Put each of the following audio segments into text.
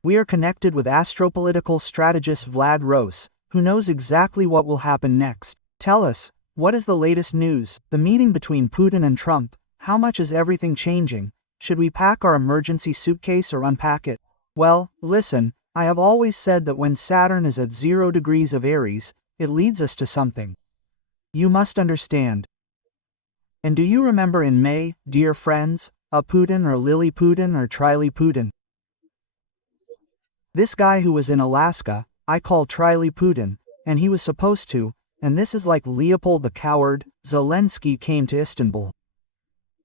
We are connected with astropolitical strategist Vlad Росс, who knows exactly what will happen next. Tell us, what is the latest news? The meeting between Putin and Trump, how much is everything changing? Should we pack our emergency suitcase or unpack it? Well, listen, I have always said that when Saturn is at 0 degrees of Aries, it leads us to something. You must understand. And do you remember in May, dear friends, a Putin or Lily Putin or Trily Putin? This guy who was in Alaska, I call Trily Putin, and he was supposed to, and this is like Leopold the Coward, Zelensky came to Istanbul.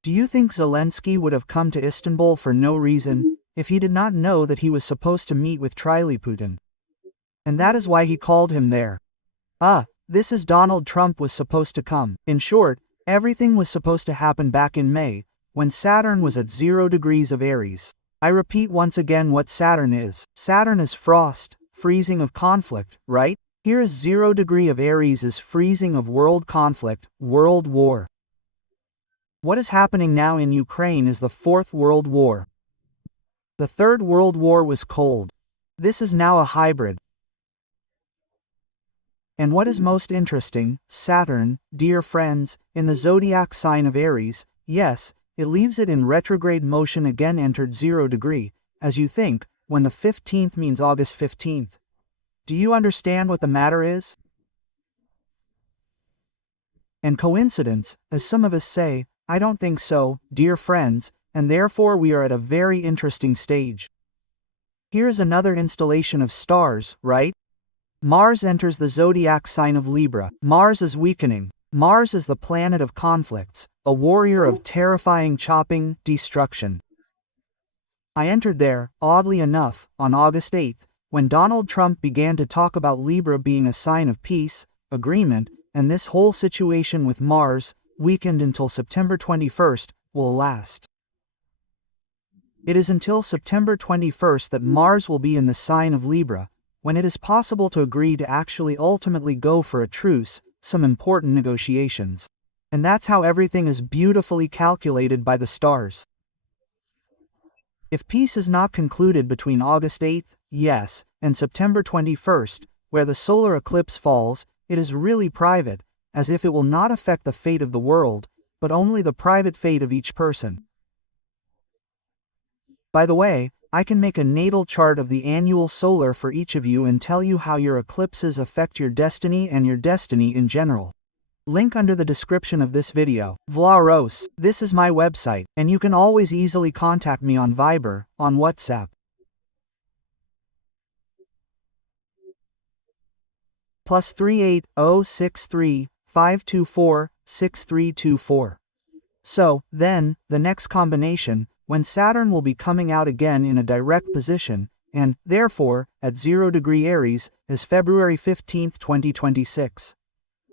Do you think Zelensky would have come to Istanbul for no reason, if he did not know that he was supposed to meet with Trily Putin? And that is why he called him there. This is Donald Trump was supposed to come. In short, everything was supposed to happen back in May, when Saturn was at 0 degrees of Aries. I repeat once again what Saturn is. Saturn is frost, freezing of conflict, right? Here is 0 degree of Aries is freezing of world conflict, world war. What is happening now in Ukraine is the Fourth World War. The Third World War was cold. This is now a hybrid. And what is most interesting, Saturn, dear friends, in the zodiac sign of Aries, yes, it leaves it in retrograde motion again entered 0 degree, as you think, when the 15th means August 15th. Do you understand what the matter is? And coincidence, as some of us say, I don't think so, dear friends, and therefore we are at a very interesting stage. Here is another installation of stars, right? Mars enters the zodiac sign of Libra. Mars is weakening. Mars is the planet of conflicts, a warrior of terrifying chopping, destruction. I entered there, oddly enough, on August 8th, when Donald Trump began to talk about Libra being a sign of peace, agreement, and this whole situation with Mars, weakened until September 21st, will last. It is until September 21st that Mars will be in the sign of Libra, when it is possible to agree to actually ultimately go for a truce, some important negotiations. And that's how everything is beautifully calculated by the stars. If peace is not concluded between August 8th, yes, and September 21st, where the solar eclipse falls, it is really private, as if it will not affect the fate of the world, but only the private fate of each person. By the way, I can make a natal chart of the annual solar for each of you and tell you how your eclipses affect your destiny and your destiny in general. Link under the description of this video. Vlad Росс, this is my website, and you can always easily contact me on Viber, on WhatsApp. +38 063 524 6324. So, then, the next combination, when Saturn will be coming out again in a direct position, and, therefore, at 0 degree Aries, is February 15, 2026.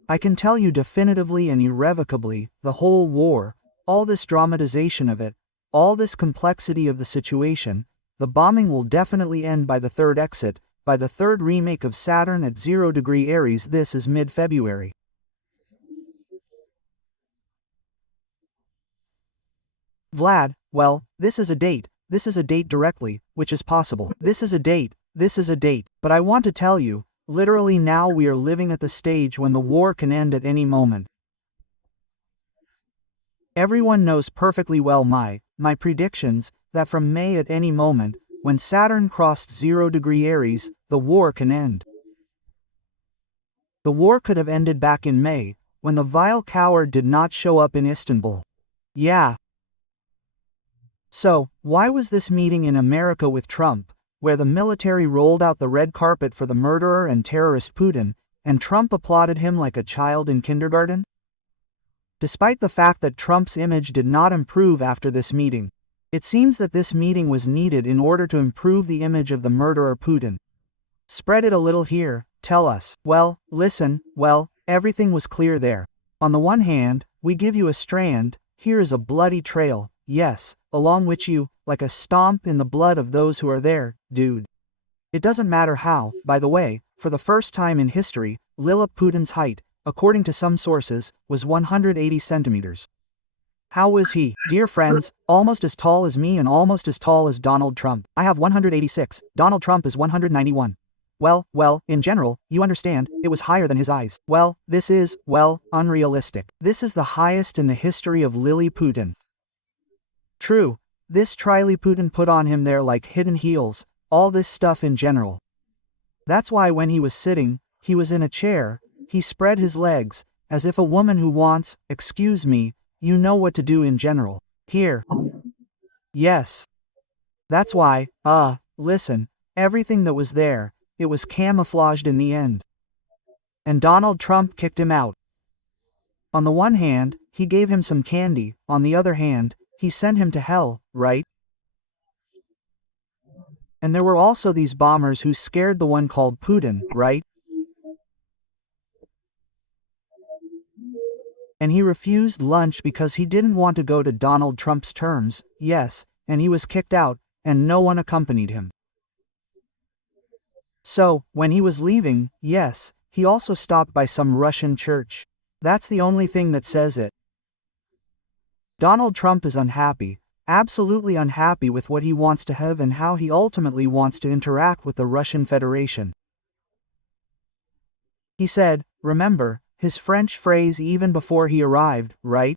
I can tell you definitively and irrevocably, the whole war, all this dramatization of it, all this complexity of the situation, the bombing will definitely end by the third exit, by the third remake of Saturn at 0 degree Aries. This is mid-February. Vlad, well, this is a date directly, which is possible. This is a date, but I want to tell you, literally now we are living at the stage when the war can end at any moment. Everyone knows perfectly well my predictions, that from May at any moment, when Saturn crossed 0 degree Aries, the war can end. The war could have ended back in May, when the vile coward did not show up in Istanbul. Yeah. So, why was this meeting in America with Trump, where the military rolled out the red carpet for the murderer and terrorist Putin, and Trump applauded him like a child in kindergarten? Despite the fact that Trump's image did not improve after this meeting, it seems that this meeting was needed in order to improve the image of the murderer Putin. Spread it a little here, tell us. Well, listen, everything was clear there. On the one hand, we give you a strand, here is a bloody trail, yes, along which you, like a stomp in the blood of those who are there, dude. It doesn't matter how, by the way, for the first time in history, Lila Putin's height, according to some sources, was 180 centimeters. How was he? Dear friends, almost as tall as me and almost as tall as Donald Trump. I have 186. Donald Trump is 191. Well, in general, you understand, it was higher than his eyes. Well, this is, unrealistic. This is the highest in the history of Lily Putin. True, this Trilly Putin put on him there like hidden heels, all this stuff in general. That's why when he was sitting, he was in a chair, he spread his legs, as if a woman who wants, excuse me, you know what to do in general. Here. Yes. That's why, listen, everything that was there, it was camouflaged in the end. And Donald Trump kicked him out. On the one hand, he gave him some candy, on the other hand, he sent him to hell, right? And there were also these bombers who scared the one called Putin, right? And he refused lunch because he didn't want to go to Donald Trump's terms, yes, and he was kicked out, and no one accompanied him. So, when he was leaving, yes, he also stopped by some Russian church. That's the only thing that says it. Donald Trump is unhappy, absolutely unhappy with what he wants to have and how he ultimately wants to interact with the Russian Federation. He said, remember, his French phrase even before he arrived, right?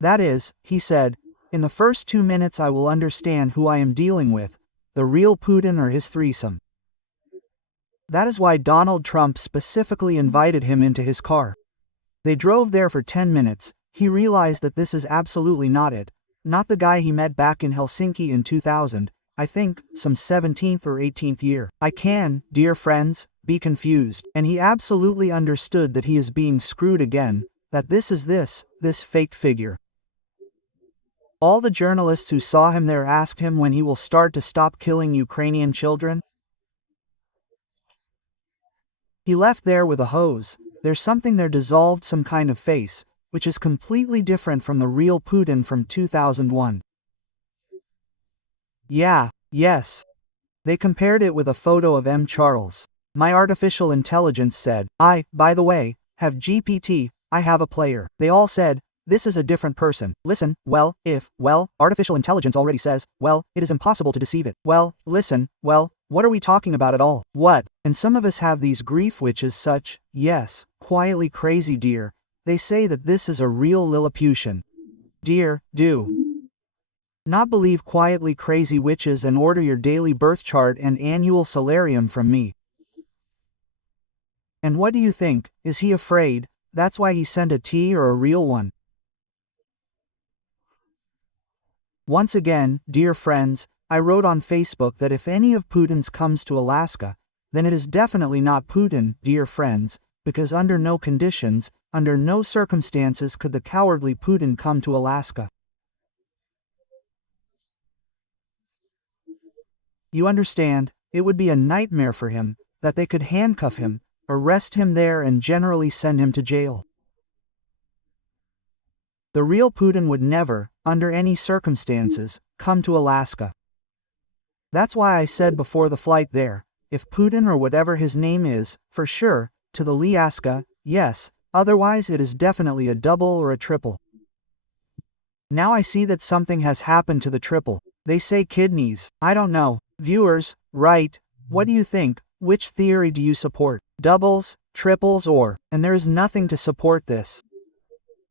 That is, he said, in the first 2 minutes I will understand who I am dealing with, the real Putin or his threesome. That is why Donald Trump specifically invited him into his car. They drove there for 10 minutes, he realized that this is absolutely not it, not the guy he met back in Helsinki in 2000, I think, some 17th or 18th year. I can, dear friends, be confused, and he absolutely understood that he is being screwed again, that this is this fake figure. All the journalists who saw him there asked him when he will start to stop killing Ukrainian children. He left there with a hose, there's something there dissolved some kind of face, which is completely different from the real Putin from 2001. Yeah, yes. They compared it with a photo of M. Charles. My artificial intelligence said, I, by the way, have GPT, I have a player. They all said, this is a different person. Listen, artificial intelligence already says, it is impossible to deceive it. Listen, what are we talking about at all? What? And some of us have these grief witches such, yes, quietly crazy dear. They say that this is a real Lilliputian. Dear, do not believe quietly crazy witches and order your daily birth chart and annual salarium from me. And what do you think, is he afraid, that's why he sent a tea or a real one? Once again, dear friends, I wrote on Facebook that if any of Putin's comes to Alaska, then it is definitely not Putin, dear friends, because under no conditions, under no circumstances could the cowardly Putin come to Alaska. You understand, it would be a nightmare for him, that they could handcuff him, arrest him there and generally send him to jail. The real Putin would never, under any circumstances, come to Alaska. That's why I said before the flight there, if Putin or whatever his name is, for sure, to the Alaska, yes, otherwise it is definitely a double or a triple. Now I see that something has happened to the triple. They say kidneys, I don't know. Viewers, right, what do you think? Which theory do you support? Doubles, triples or, and there is nothing to support this.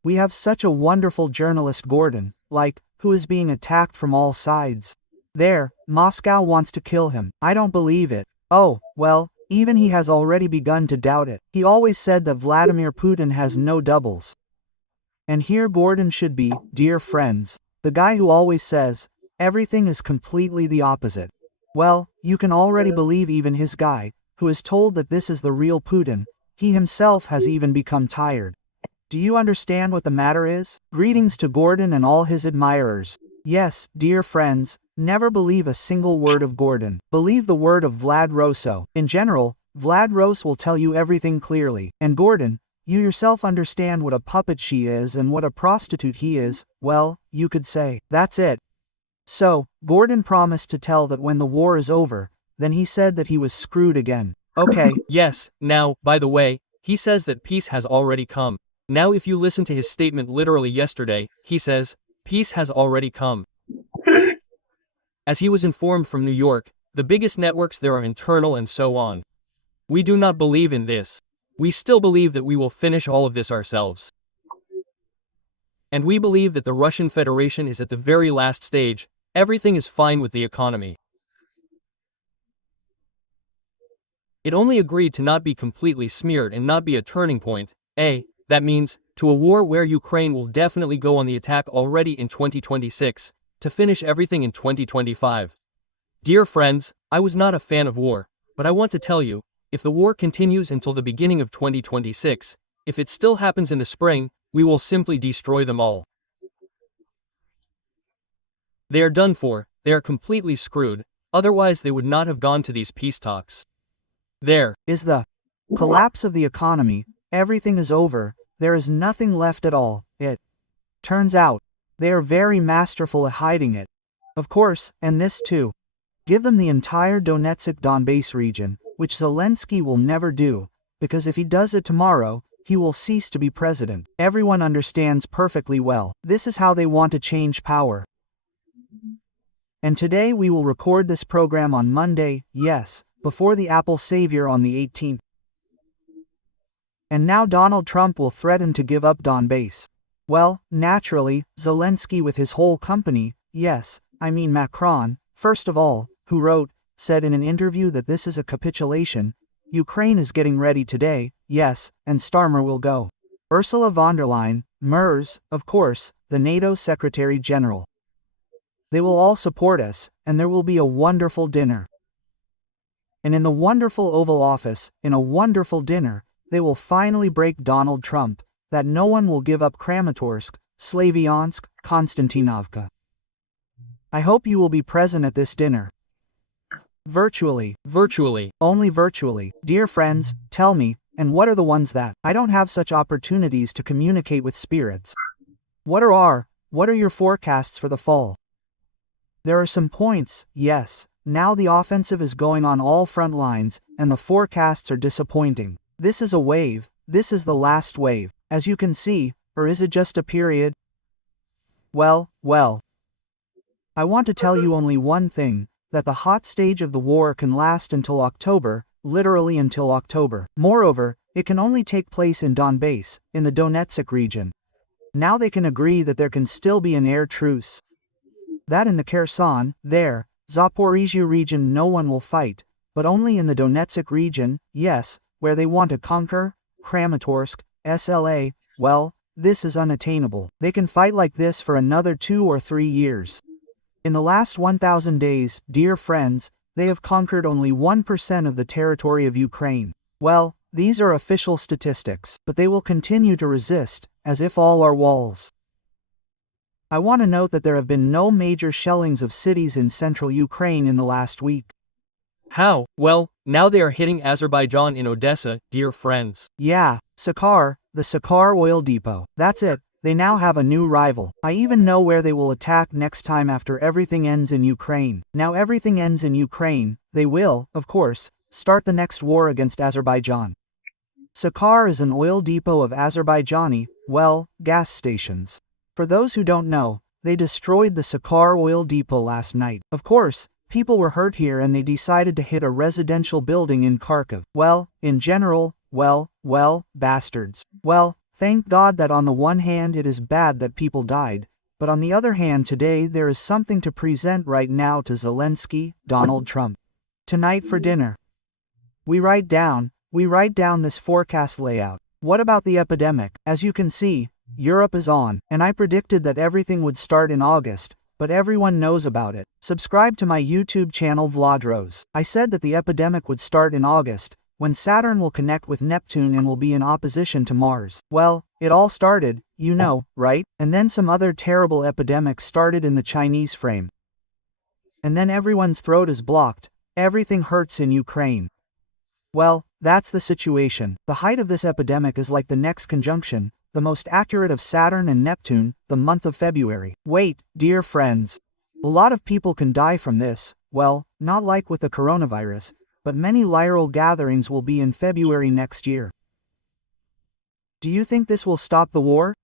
We have such a wonderful journalist Gordon, who is being attacked from all sides. There, Moscow wants to kill him. I don't believe it. Oh, even he has already begun to doubt it. He always said that Vladimir Putin has no doubles. And here Gordon should be, dear friends, the guy who always says, everything is completely the opposite. You can already believe even his guy, who is told that this is the real Putin, he himself has even become tired. Do you understand what the matter is? Greetings to Gordon and all his admirers. Yes, dear friends, never believe a single word of Gordon. Believe the word of Vlad Rosso. In general, Vlad Ross will tell you everything clearly. And Gordon, you yourself understand what a puppet she is and what a prostitute he is, you could say. That's it. So, Gordon promised to tell that when the war is over, then he said that he was screwed again. Okay. Yes, now, by the way, he says that peace has already come. Now if you listen to his statement literally yesterday, he says, peace has already come. As he was informed from New York, the biggest networks there are internal and so on. We do not believe in this. We still believe that we will finish all of this ourselves. And we believe that the Russian Federation is at the very last stage. Everything is fine with the economy. It only agreed to not be completely smeared and not be a turning point. That means, to a war where Ukraine will definitely go on the attack already in 2026, to finish everything in 2025. Dear friends, I was not a fan of war, but I want to tell you, if the war continues until the beginning of 2026, if it still happens in the spring, we will simply destroy them all. They are done for, they are completely screwed, otherwise they would not have gone to these peace talks. There is the collapse of the economy, everything is over, there is nothing left at all. It turns out, they are very masterful at hiding it. Of course, and this too. Give them the entire Donetsk-Donbass region, which Zelensky will never do, because if he does it tomorrow, he will cease to be president. Everyone understands perfectly well. This is how they want to change power. And today we will record this program on Monday, yes, before the Apple Savior on the 18th. And now Donald Trump will threaten to give up Donbass. Well, naturally, Zelensky with his whole company, yes, I mean Macron, first of all, who said in an interview that this is a capitulation. Ukraine is getting ready today, yes, and Starmer will go. Ursula von der Leyen, MERS, of course, the NATO Secretary General. They will all support us, and there will be a wonderful dinner. And in the wonderful Oval Office, in a wonderful dinner, they will finally break Donald Trump, that no one will give up Kramatorsk, Slavyansk, Konstantinovka. I hope you will be present at this dinner. Virtually. Only virtually. Dear friends, tell me, and what are the ones that I don't have such opportunities to communicate with spirits? What are your forecasts for the fall? There are some points, yes. Now the offensive is going on all front lines, and the forecasts are disappointing. This is a wave, this is the last wave, as you can see, or is it just a period? Well. I want to tell you only one thing, that the hot stage of the war can last until October, literally until October. Moreover, it can only take place in Donbass, in the Donetsk region. Now they can agree that there can still be an air truce. That in the Kherson, Zaporizhia region no one will fight, but only in the Donetsk region, yes, where they want to conquer, Kramatorsk, SLA, well, this is unattainable. They can fight like this for another 2 or 3 years. In the last 1,000 days, dear friends, they have conquered only 1% of the territory of Ukraine. Well, these are official statistics, but they will continue to resist, as if all are walls. I want to note that there have been no major shellings of cities in central Ukraine in the last week. How? Well, now they are hitting Azerbaijan in Odessa, dear friends. Yeah, Sakhar, the Sakhar oil depot. That's it. They now have a new rival. I even know where they will attack next time after everything ends in Ukraine. Now everything ends in Ukraine, they will, of course, start the next war against Azerbaijan. Sakhar is an oil depot of Azerbaijani, gas stations. For those who don't know, they destroyed the Sakhar oil depot last night. Of course, people were hurt here and they decided to hit a residential building in Kharkiv. Well, in general, bastards. Well, thank God that on the one hand it is bad that people died, but on the other hand today there is something to present right now to Zelensky, Donald Trump. Tonight for dinner. We write down this forecast layout. What about the epidemic? As you can see, Europe is on, and I predicted that everything would start in August, but everyone knows about it. Subscribe to my YouTube channel Vlad Росс. I said that the epidemic would start in August, when Saturn will connect with Neptune and will be in opposition to Mars. Well, it all started, you know, right? And then some other terrible epidemics started in the Chinese frame. And then everyone's throat is blocked, everything hurts in Ukraine. Well, that's the situation. The height of this epidemic is like the next conjunction, the most accurate of Saturn and Neptune, the month of February. Wait, dear friends. A lot of people can die from this, well, not like with the coronavirus, but many Lyral gatherings will be in February next year. Do you think this will stop the war?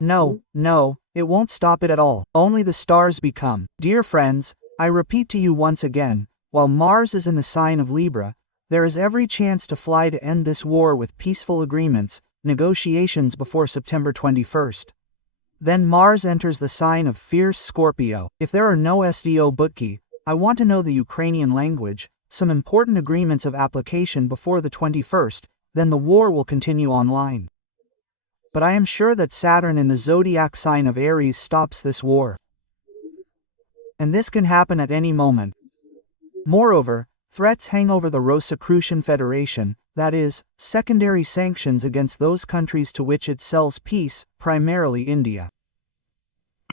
No, it won't stop it at all. Only the stars become. Dear friends, I repeat to you once again, while Mars is in the sign of Libra, there is every chance to fly to end this war with peaceful agreements, negotiations before September 21st. Then Mars enters the sign of fierce Scorpio. If there are no SDO Butki, I want to know the Ukrainian language, some important agreements of application before the 21st, then the war will continue online. But I am sure that Saturn in the zodiac sign of Aries stops this war. And this can happen at any moment. Moreover, threats hang over the Rosicrucian Federation, that is, secondary sanctions against those countries to which it sells peace, primarily India.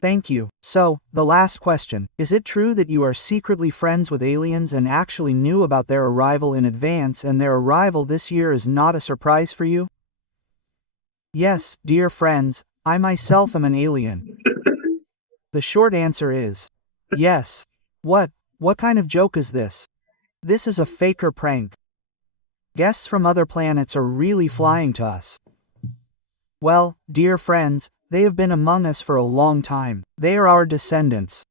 Thank you. So, the last question, is it true that you are secretly friends with aliens and actually knew about their arrival in advance and their arrival this year is not a surprise for you? Yes, dear friends, I myself am an alien. The short answer is yes. What kind of joke is this? This is a faker prank. Guests from other planets are really flying to us. Well, dear friends, they have been among us for a long time. They are our descendants.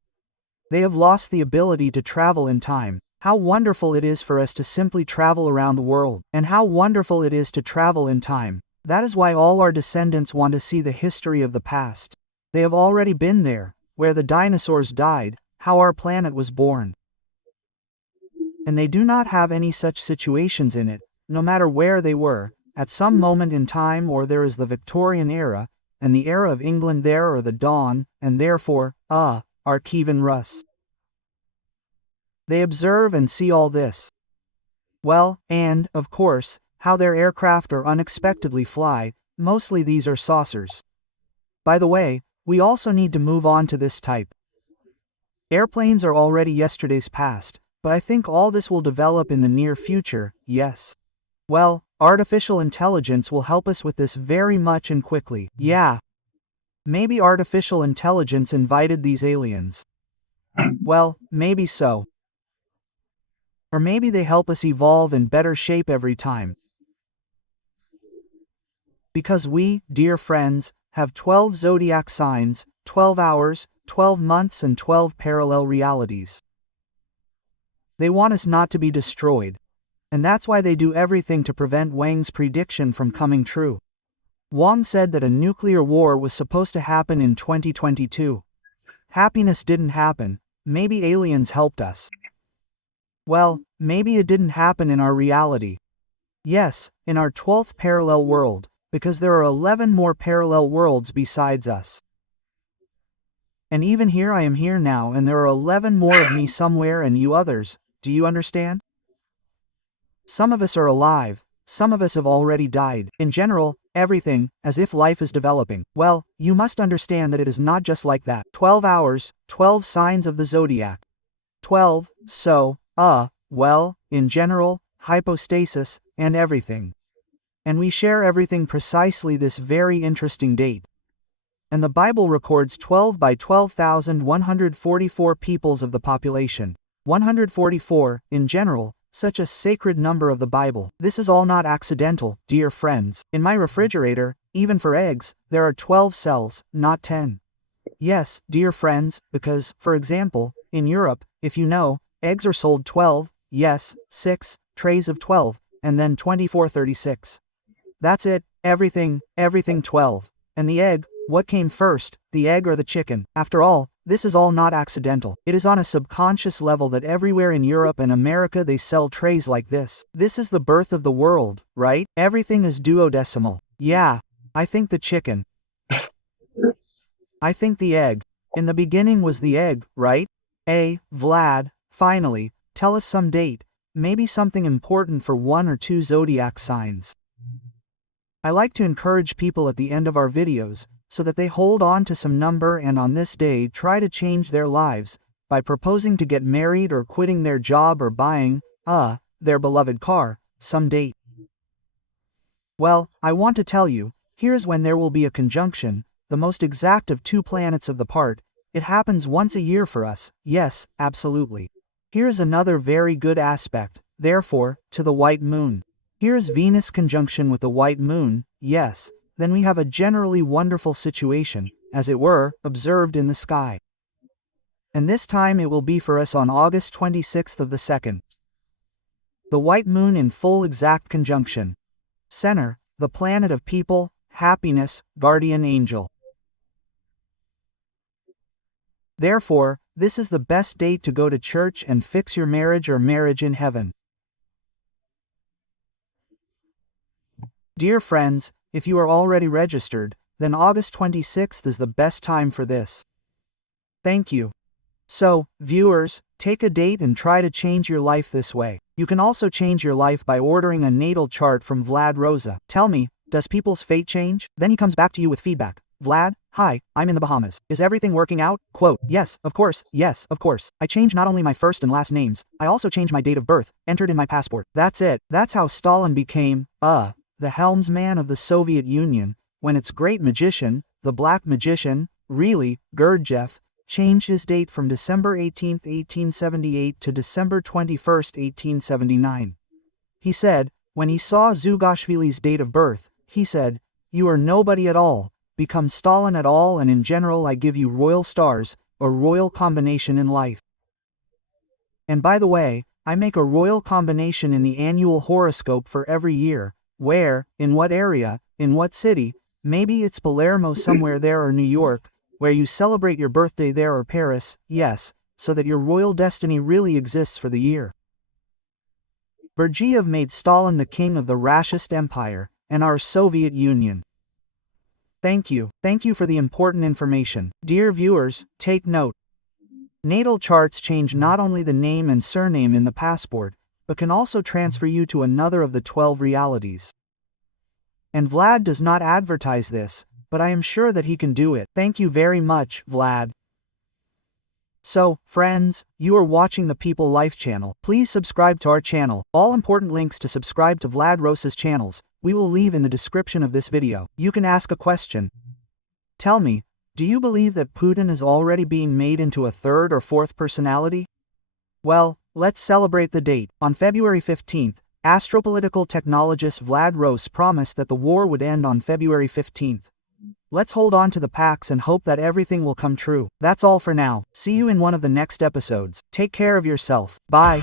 They have lost the ability to travel in time. How wonderful it is for us to simply travel around the world. And how wonderful it is to travel in time. That is why all our descendants want to see the history of the past. They have already been there, where the dinosaurs died, how our planet was born. And they do not have any such situations in it, no matter where they were, at some moment in time, or there is the Victorian era, and the era of England there, or the dawn, and therefore, Archivan Russ. They observe and see all this. Well, and, of course, how their aircraft are unexpectedly fly, mostly these are saucers. By the way, we also need to move on to this type. Airplanes are already yesterday's past, but I think all this will develop in the near future, yes. Well, artificial intelligence will help us with this very much and quickly, yeah. Maybe artificial intelligence invited these aliens. Well, maybe so. Or maybe they help us evolve in better shape every time. Because we, dear friends, have 12 zodiac signs, 12 hours, 12 months and 12 parallel realities. They want us not to be destroyed. And that's why they do everything to prevent Wang's prediction from coming true. Wang said that a nuclear war was supposed to happen in 2022. Happiness didn't happen, maybe aliens helped us. Well, maybe it didn't happen in our reality. Yes, in our 12th parallel world, because there are 11 more parallel worlds besides us. And even here I am here now and there are 11 more of me somewhere and you others, do you understand? Some of us are alive, some of us have already died. In general, everything, as if life is developing. Well, you must understand that it is not just like that. 12 hours, 12 signs of the zodiac. 12, so, well, in general, hypostasis, and everything. And we share everything precisely this very interesting date. And the Bible records 12 by 12,144 peoples of the population. 144, in general, such a sacred number of the Bible. This is all not accidental, dear friends. In my refrigerator, even for eggs, there are 12 cells, not 10. Yes, dear friends, because, for example, in Europe, if you know, eggs are sold 12, yes, 6, trays of 12, and then 24.36. That's it, everything 12. And the egg, what came first, the egg or the chicken? After all, this is all not accidental. It is on a subconscious level that everywhere in Europe and America they sell trays like this. This is the birth of the world, right? Everything is duodecimal. Yeah, I think the chicken. I think the egg. In the beginning was the egg, right? Vlad, finally, tell us some date, maybe something important for 1 or 2 zodiac signs. I like to encourage people at the end of our videos, so that they hold on to some number and on this day try to change their lives, by proposing to get married or quitting their job or buying, their beloved car, some date. Well, I want to tell you, here's when there will be a conjunction, the most exact of 2 planets of the part. It happens once a year for us, yes, absolutely. Here's another very good aspect, therefore, to the white moon. Here's Venus conjunction with the white moon, yes, then we have a generally wonderful situation, as it were, observed in the sky. And this time it will be for us on August 26th of the 2nd. The white moon in full exact conjunction. Center, the planet of people, happiness, guardian angel. Therefore, this is the best date to go to church and fix your marriage or marriage in heaven. Dear friends, if you are already registered, then August 26th is the best time for this. Thank you. So, viewers, take a date and try to change your life this way. You can also change your life by ordering a natal chart from Vlad Росс. Tell me, does people's fate change? Then he comes back to you with feedback. Vlad, hi, I'm in the Bahamas. Is everything working out? Quote, yes, of course. I changed not only my first and last names, I also changed my date of birth, entered in my passport. That's it. That's how Stalin became, the helmsman of the Soviet Union, when its great magician, the Black Magician, really, Gurdjieff, changed his date from December 18, 1878 to December 21, 1879. He said, when he saw Zugashvili's date of birth, he said, "You are nobody at all, become Stalin at all, and in general I give you royal stars, a royal combination in life." And by the way, I make a royal combination in the annual horoscope for every year, where, in what area, in what city, maybe it's Palermo somewhere there or New York, where you celebrate your birthday there, or Paris, yes, so that your royal destiny really exists for the year. Gurdjieff made Stalin the king of the rashest empire, and our Soviet Union. Thank you for the important information. Dear viewers, take note. Natal charts change not only the name and surname in the passport, but can also transfer you to another of the 12 realities. And Vlad does not advertise this, but I am sure that he can do it. Thank you very much, Vlad. So, friends, you are watching the People Life channel. Please subscribe to our channel. All important links to subscribe to Vlad Ross's channels, we will leave in the description of this video. You can ask a question. Tell me, do you believe that Putin is already being made into a third or fourth personality? Well, let's celebrate the date. On February 15th, astropolitical technologist Vlad Ross promised that the war would end on February 15th. Let's hold on to the packs and hope that everything will come true. That's all for now. See you in one of the next episodes. Take care of yourself. Bye.